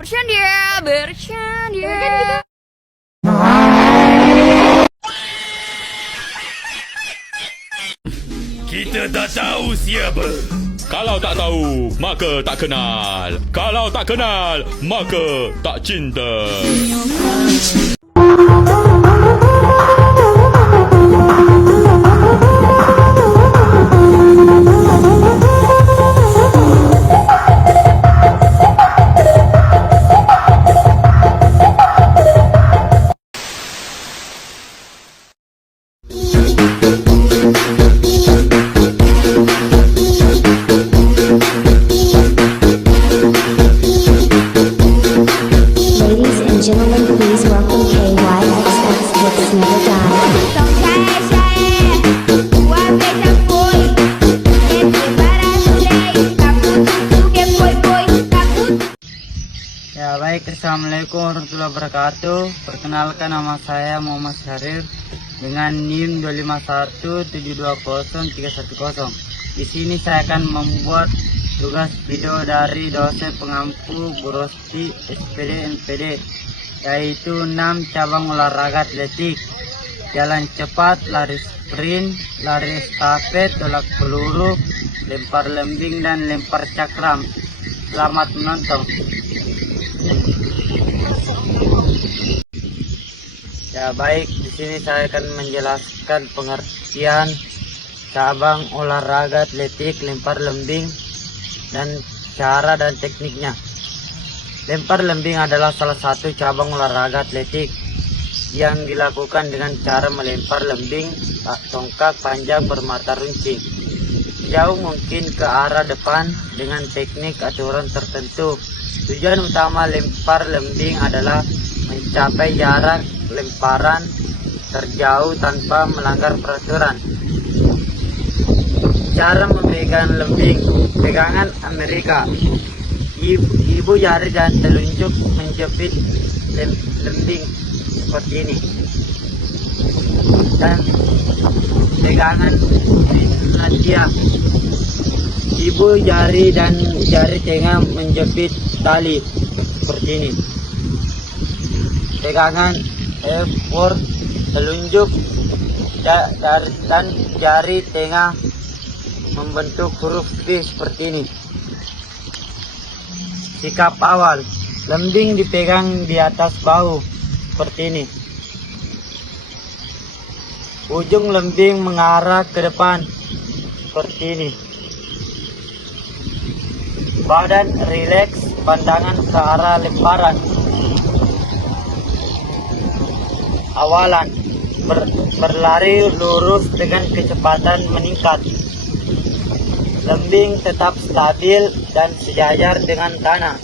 Bercanda, bercanda. Kita tak tahu siapa. Kalau tak tahu, maka tak kenal. Kalau tak kenal, maka tak cinta. Ladies and gentlemen, please welcome KYXX Hits Never Die. Então já é, tua vez já foi. Quer preparar o lei, tá puto que foi, tá puto. Ya baik, Assalamualaikum warahmatullahi wabarakatuh. Perkenalkan, nama saya Muhammad Syarif dengan NIM 251720310. Di sini saya akan membuat tugas video dari dosen pengampu Bu Rosti SPD NPD, yaitu 6 cabang olahraga atletik: jalan cepat, lari sprint, lari estafet, tolak peluru, lempar lembing, dan lempar cakram. Selamat menonton. Ya baik, di sini saya akan menjelaskan pengertian cabang olahraga atletik lempar lembing dan cara dan tekniknya. Lempar lembing adalah salah satu cabang olahraga atletik yang dilakukan dengan cara melempar lembing tongkat panjang bermata runcing jauh mungkin ke arah depan dengan teknik aturan tertentu. Tujuan utama lempar lembing adalah mencapai jarak lemparan terjauh tanpa melanggar peraturan. Cara memegang lembing: pegangan Amerika, ibu jari dan telunjuk menjepit lembing seperti ini, dan pegangan Nadia, ibu jari dan jari tengah menjepit tali seperti ini. Pegangan F4, telunjuk dan jari tengah membentuk huruf V seperti ini. Sikap awal: lembing dipegang di atas bahu seperti ini. Ujung lembing mengarah ke depan seperti ini. Badan rileks, pandangan ke arah lemparan. Awalan: berlari lurus dengan kecepatan meningkat. Lembing tetap stabil dan sejajar dengan tanah.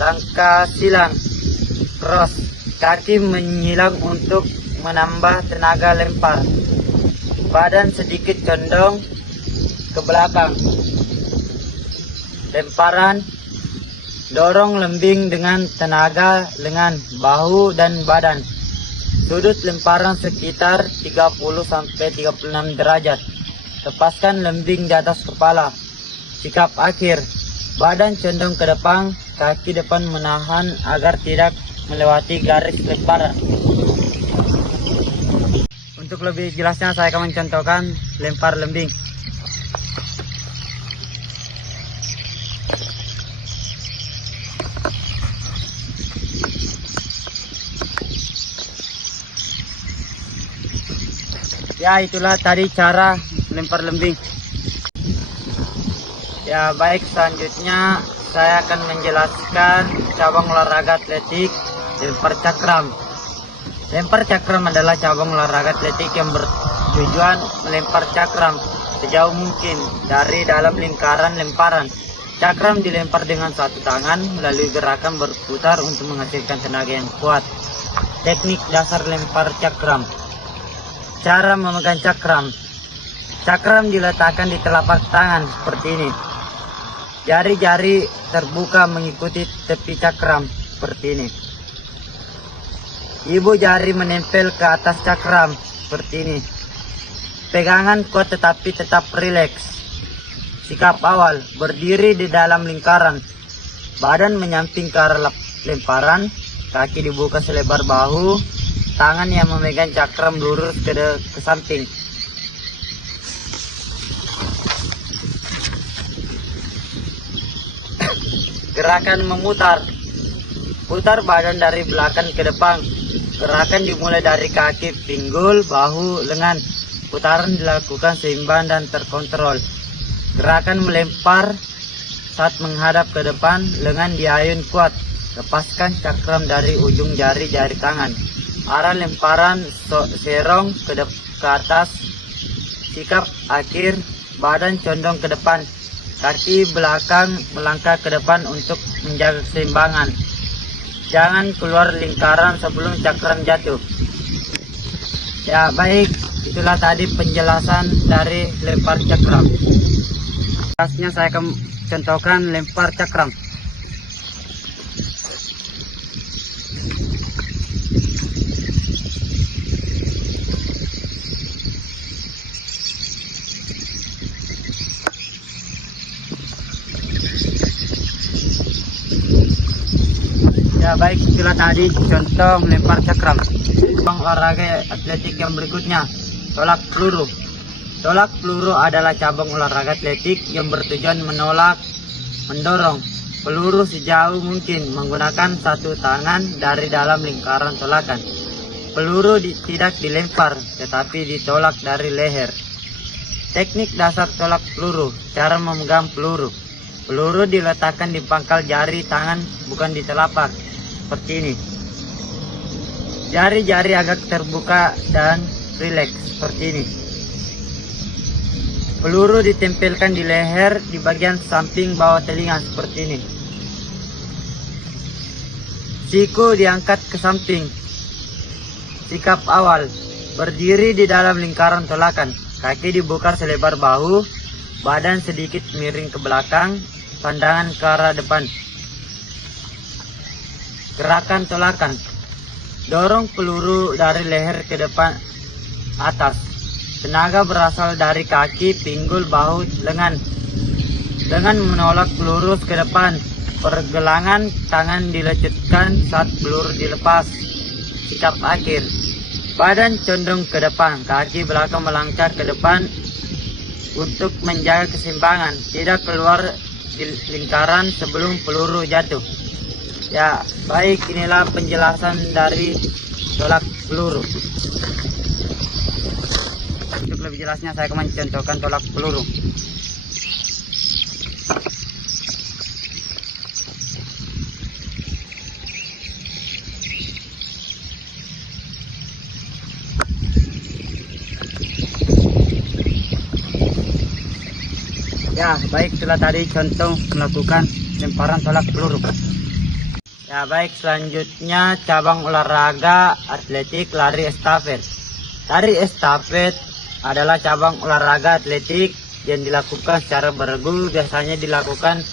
Langkah silang cross: kaki menyilang untuk menambah tenaga lempar. Badan sedikit condong ke belakang. Lemparan: dorong lembing dengan tenaga lengan, bahu, dan badan. Sudut lemparan sekitar 30-36 derajat. Lepaskan lembing di atas kepala. Sikap akhir: badan condong ke depan, kaki depan menahan agar tidak melewati garis lemparan. Untuk lebih jelasnya saya akan mencontohkan lempar lembing. Ya, itulah tadi cara lempar lembing. Ya baik, selanjutnya saya akan menjelaskan cabang olahraga atletik lempar cakram. Lempar cakram adalah cabang olahraga atletik yang bertujuan melempar cakram sejauh mungkin dari dalam lingkaran lemparan. Cakram dilempar dengan satu tangan melalui gerakan berputar untuk menghasilkan tenaga yang kuat. Teknik dasar lempar cakram. Cara memegang cakram: cakram diletakkan di telapak tangan seperti ini. Jari-jari terbuka mengikuti tepi cakram seperti ini. Ibu jari menempel ke atas cakram seperti ini. Pegangan kuat tetapi tetap rileks. Sikap awal, berdiri di dalam lingkaran. Badan menyamping ke arah lemparan, kaki dibuka selebar bahu, tangan yang memegang cakram lurus ke samping. Gerakan memutar. Putar badan dari belakang ke depan. Gerakan dimulai dari kaki, pinggul, bahu, lengan. Putaran dilakukan seimbang dan terkontrol. Gerakan melempar saat menghadap ke depan, lengan diayun kuat. Lepaskan cakram dari ujung jari-jari tangan. Arah lemparan serong ke atas. Sikap akhir, badan condong ke depan. Kaki belakang melangkah ke depan untuk menjaga keseimbangan. Jangan keluar lingkaran sebelum cakram jatuh. Ya baik, itulah tadi penjelasan dari lempar cakram. Atasnya saya akan contohkan lempar cakram. Ya baik, itulah tadi contoh melempar cakram. Olahraga atletik yang berikutnya, tolak peluru. Tolak peluru adalah cabang olahraga atletik yang bertujuan mendorong peluru sejauh mungkin menggunakan satu tangan dari dalam lingkaran tolakan. Peluru tidak dilempar, tetapi ditolak dari leher. Teknik dasar tolak peluru, cara memegang peluru. Peluru diletakkan di pangkal jari tangan, bukan di telapak. Seperti ini. Jari-jari agak terbuka dan rileks seperti ini. Peluru ditempelkan di leher di bagian samping bawah telinga seperti ini. Siku diangkat ke samping. Sikap awal, berdiri di dalam lingkaran tolakan. Kaki dibuka selebar bahu, badan sedikit miring ke belakang, pandangan ke arah depan. Gerakan tolakan. Dorong peluru dari leher ke depan atas. Tenaga berasal dari kaki, pinggul, bahu, lengan. Dengan menolak peluru ke depan. Pergelangan tangan dilecutkan saat peluru dilepas. Sikap akhir. Badan condong ke depan, kaki belakang melangkah ke depan untuk menjaga keseimbangan. Tidak keluar di lingkaran sebelum peluru jatuh. Ya, baik, inilah penjelasan dari tolak peluru. Untuk lebih jelasnya saya akan mencontohkan tolak peluru. Ya, baik, itulah tadi contoh melakukan lemparan tolak peluru. Ya baik, selanjutnya cabang olahraga atletik lari estafet. Lari estafet adalah cabang olahraga atletik yang dilakukan secara beregu, biasanya dilakukan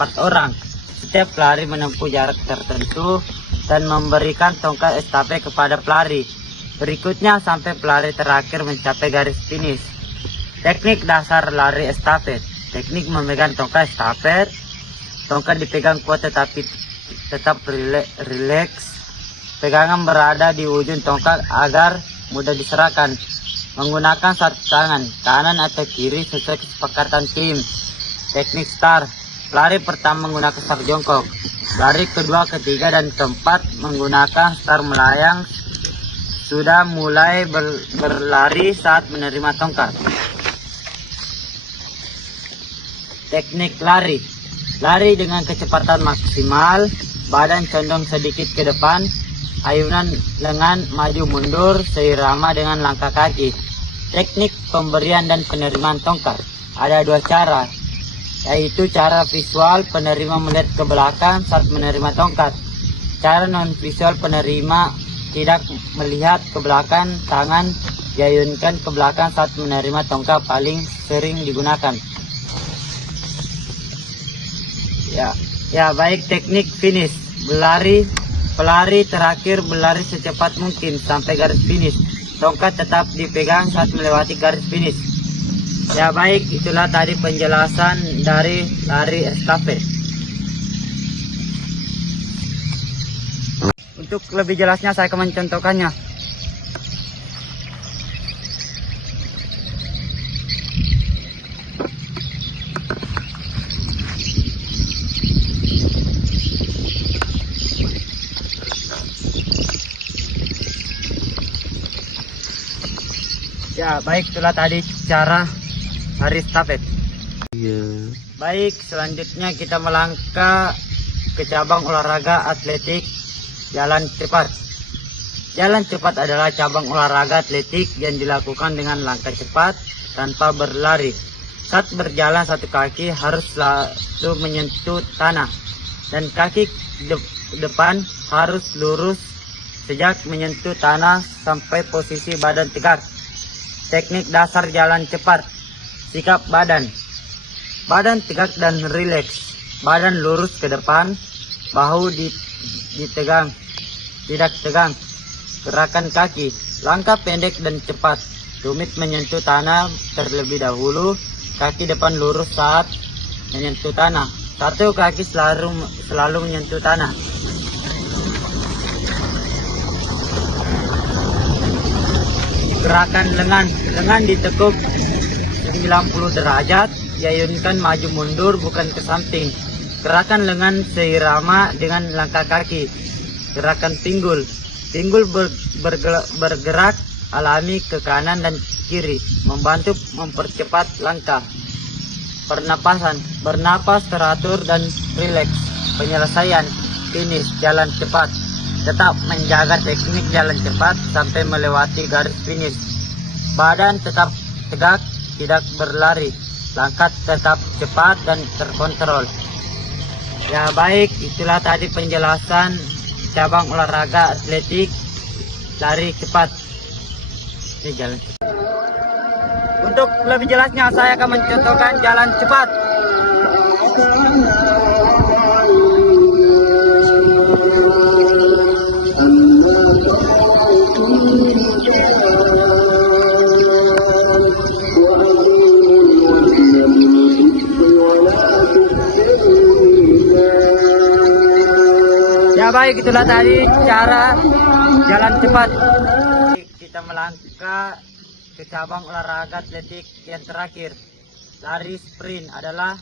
4 orang. Setiap pelari menempuh jarak tertentu dan memberikan tongkat estafet kepada pelari berikutnya sampai pelari terakhir mencapai garis finish. Teknik dasar lari estafet. Teknik memegang tongkat estafet. Tongkat dipegang kuat tetapi tetap rileks. Pegangan berada di ujung tongkat agar mudah diserahkan. Menggunakan satu tangan, kanan atau kiri sesuai kesepakatan tim. Teknik start. Pelari pertama menggunakan start jongkok. Pelari kedua, ketiga, dan keempat menggunakan start melayang. Sudah mulai berlari saat menerima tongkat. Teknik lari. Lari dengan kecepatan maksimal. Badan condong sedikit ke depan, ayunan lengan maju mundur seirama dengan langkah kaki. Teknik pemberian dan penerimaan tongkat. Ada 2 cara, yaitu cara visual, penerima melihat ke belakang saat menerima tongkat. Cara non visual, penerima tidak melihat ke belakang, tangan diayunkan ke belakang saat menerima tongkat paling sering digunakan. Ya baik, teknik finish. Pelari terakhir berlari secepat mungkin sampai garis finish. Tongkat tetap dipegang saat melewati garis finish. Ya baik, itulah tadi penjelasan dari lari estafet. Untuk lebih jelasnya saya akan mencontohkannya. Ya baik, itulah tadi cara lari estafet. Baik, selanjutnya kita melangkah ke cabang olahraga atletik jalan cepat. Jalan cepat adalah cabang olahraga atletik yang dilakukan dengan langkah cepat tanpa berlari. Saat berjalan, satu kaki harus selalu menyentuh tanah dan kaki depan harus lurus sejak menyentuh tanah sampai posisi badan tegak. Teknik dasar jalan cepat. Sikap badan. Badan tegak dan rileks. Badan lurus ke depan. Bahu ditegang. Tidak tegang. Gerakan kaki. Langkah pendek dan cepat. Tumit menyentuh tanah terlebih dahulu. Kaki depan lurus saat menyentuh tanah. Satu kaki selalu menyentuh tanah. Gerakan lengan. Lengan ditekuk 90 derajat, diayunkan maju mundur bukan ke samping. Gerakan lengan seirama dengan langkah kaki. Gerakan pinggul. Pinggul bergerak alami ke kanan dan kiri, membantu mempercepat langkah. Pernapasan. Bernapas teratur dan rileks. Penyelesaian. Finish jalan cepat. Tetap menjaga teknik jalan cepat sampai melewati garis finish. Badan tetap tegak, tidak berlari. Langkah tetap cepat dan terkontrol. Ya baik, itulah tadi penjelasan cabang olahraga atletik lari cepat. Ini jalan cepat. Untuk lebih jelasnya saya akan mencontohkan jalan cepat. Ya baik, itulah tadi cara jalan cepat. Kita melangkah ke cabang olahraga atletik yang terakhir. Lari sprint adalah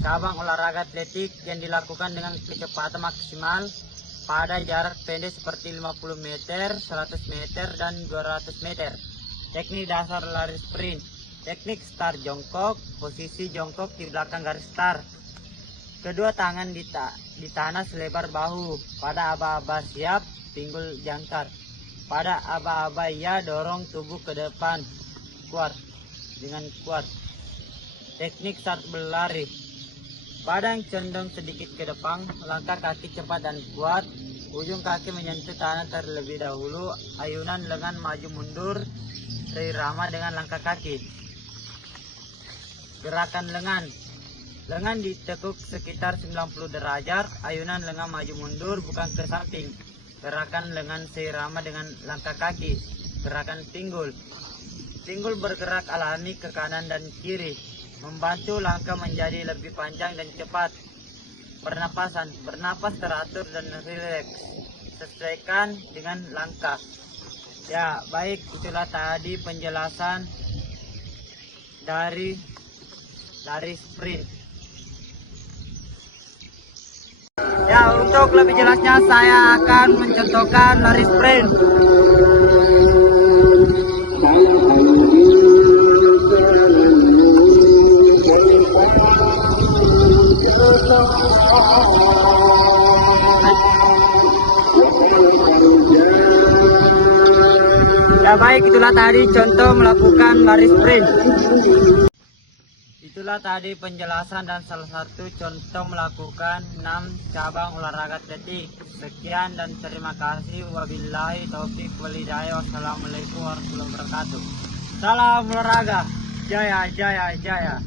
cabang olahraga atletik yang dilakukan dengan kecepatan maksimal pada jarak pendek seperti 50 meter, 100 meter, dan 200 meter. Teknik dasar lari sprint. Teknik start jongkok. Posisi jongkok di belakang garis start. Kedua tangan di tanah selebar bahu. Pada aba-aba siap, pinggul jangkar. Pada aba-aba ya, dorong tubuh ke depan kuat dengan kuat. Teknik saat berlari. Badan condong sedikit ke depan, langkah kaki cepat dan kuat. Ujung kaki menyentuh tanah terlebih dahulu. Ayunan lengan maju mundur seirama dengan langkah kaki. Gerakan lengan. Lengan ditekuk sekitar 90 derajat. Ayunan lengan maju mundur bukan ke samping. Gerakan lengan seirama dengan langkah kaki. Gerakan pinggul. Pinggul bergerak alami ke kanan dan kiri, membantu langkah menjadi lebih panjang dan cepat. Pernapasan. Bernapas teratur dan rileks. Sesuaikan dengan langkah. Ya baik, itulah tadi penjelasan dari lari sprint. Ya, untuk lebih jelasnya saya akan mencontohkan lari sprint. Ya baik, itulah tadi contoh melakukan lari sprint. Itulah tadi penjelasan dan salah satu contoh melakukan 6 cabang olahraga atletik. Sekian dan terima kasih. Wabillahi taufiq wal hidayah. Wassalamualaikum warahmatullahi wabarakatuh. Salam olahraga. Jaya, jaya, jaya.